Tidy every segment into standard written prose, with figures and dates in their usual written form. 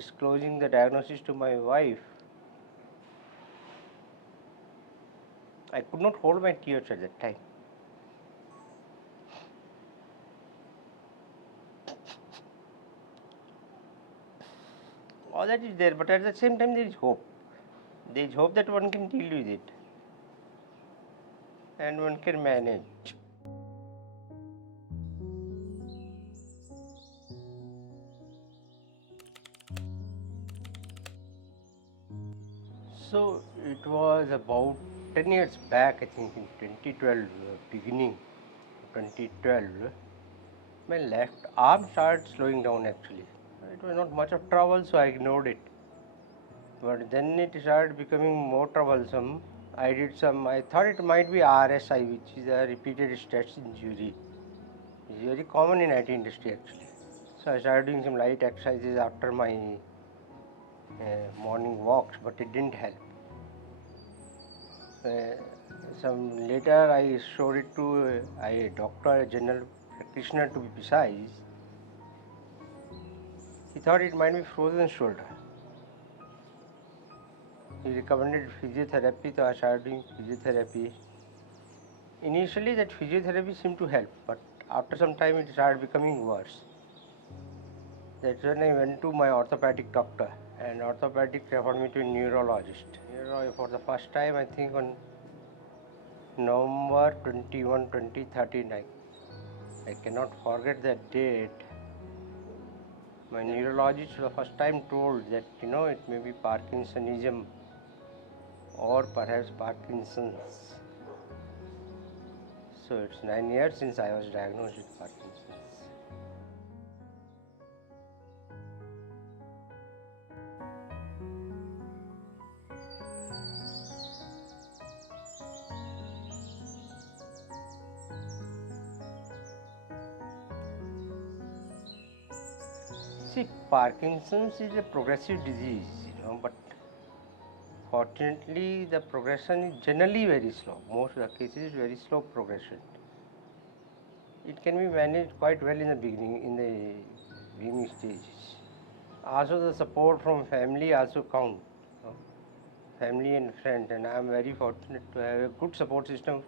disclosing the diagnosis to my wife, I could not hold my tears at that time. All that is there, but at the same time there is hope. There is hope that one can deal with it and one can manage. So it was about 10 years back, I think in 2012, beginning 2012, my left arm started slowing down actually. It was not much of trouble, so I ignored it. But then it started becoming more troublesome. I thought it might be RSI, which is a repeated stress injury. It's very common in IT industry actually. So I started doing some light exercises after my morning walks, but it didn't help. Some later I showed it to a doctor, a general practitioner to be precise. He thought it might be frozen shoulder. He recommended physiotherapy, so I started doing physiotherapy. Initially that physiotherapy seemed to help, but after some time it started becoming worse. That's when I went to my orthopedic doctor, and orthopedic referred me to a neurologist. For the first time, I think on November 21, 2013, I cannot forget that date. My neurologist for the first time told that it may be Parkinsonism or perhaps Parkinson's. So it's 9 years since I was diagnosed with Parkinson's. See, Parkinson's is a progressive disease, but fortunately the progression is generally very slow. Most of the cases very slow progression. It can be managed quite well in the beginning stages. Also the support from family also count, family and friends, and I am very fortunate to have a good support system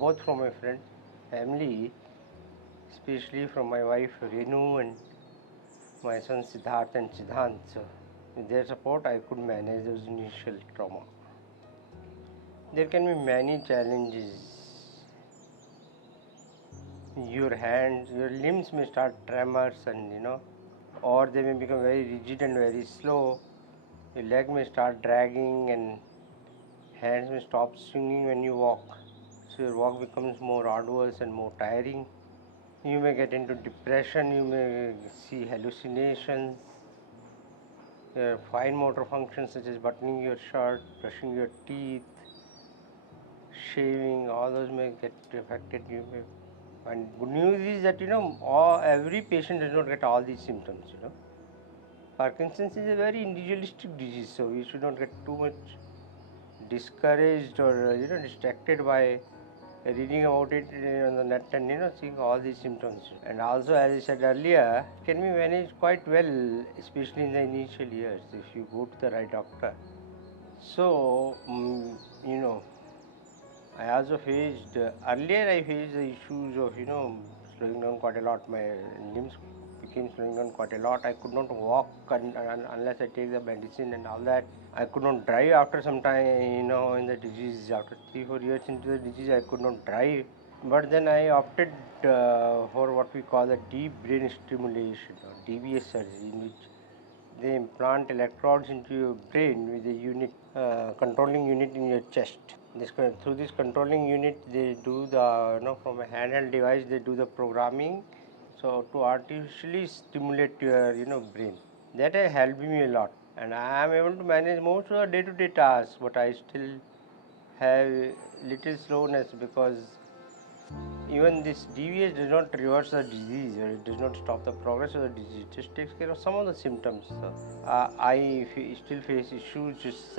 both from my friends, family, especially from my wife Renu and my son Siddharth and Siddhant. So with their support I could manage those initial trauma. There can be many challenges. Your hands, your limbs may start tremors and or they may become very rigid and very slow. Your leg may start dragging and hands may stop swinging when you walk. So your walk becomes more arduous and more tiring. You may get into depression, you may see hallucinations. Your fine motor functions such as buttoning your shirt, brushing your teeth, shaving, all those may get affected. And good news is that every patient does not get all these symptoms. Parkinson's is a very individualistic disease, so we should not get too much discouraged or distracted by reading about it on the net and seeing all these symptoms. And also, as I said earlier, it can be managed quite well, especially in the initial years if you go to the right doctor. So I also faced earlier I faced the issues of slowing down quite a lot. My limbs became slowing down quite a lot. I could not walk unless I take the medicine and all that. I could not drive after some time, in the disease. After 3-4 years into the disease, I could not drive. But then I opted for what we call the deep brain stimulation or DBS surgery, in which they implant electrodes into your brain with a controlling unit in your chest. Through this controlling unit, they do from a handheld device, they do the programming, so to artificially stimulate your brain. That has helped me a lot, and I am able to manage most of the day-to-day tasks, but I still have little slowness because even this DVS does not reverse the disease, or it does not stop the progress of the disease. It just takes care of some of the symptoms. So, I still face issues, just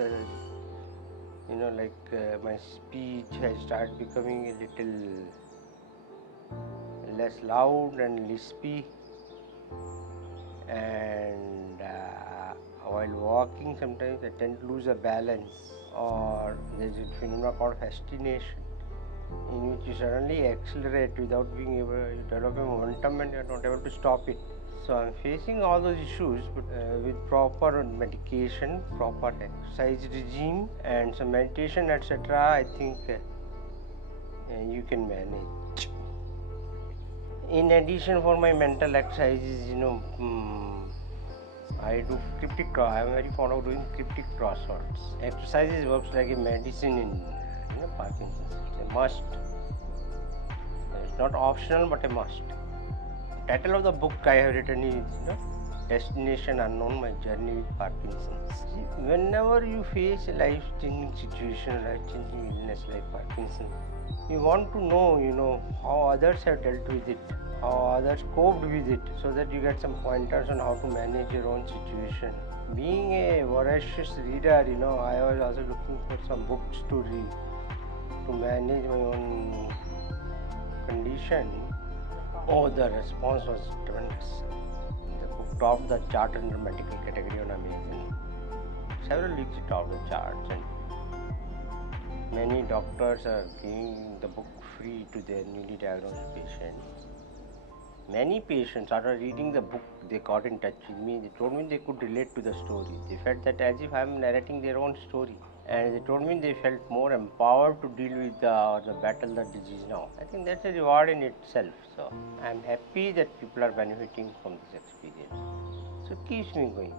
my speech has started becoming a little less loud and lispy, and while walking, sometimes I tend to lose a balance, or there's a phenomenon called fascination, in which you suddenly accelerate without being able to develop a momentum and you're not able to stop it. So I'm facing all those issues, but with proper medication, proper exercise regime, and some meditation, etc., I think you can manage. In addition, for my mental exercises, I do cryptic. I am very fond of doing cryptic crosswords. Exercises works like a medicine in Parkinson's. It's a must. It's not optional, but a must. Title of the book I have written is Destination Unknown: My Journey with Parkinson's. See, whenever you face a life-changing situation, life-changing illness like Parkinson's, you want to know, how others have dealt with it, how others coped with it, so that you get some pointers on how to manage your own situation. Being a voracious reader, I was also looking for some books to read to manage my own condition. Oh, the response was tremendous. The book topped the chart under medical category on Amazon. Several weeks it topped the charts, and many doctors are giving the book free to their newly diagnosed patients. Many patients, after reading the book, they got in touch with me. They told me they could relate to the story. They felt that as if I am narrating their own story. And they told me they felt more empowered to deal with the battle the disease now. I think that's a reward in itself. So I'm happy that people are benefiting from this experience. So it keeps me going.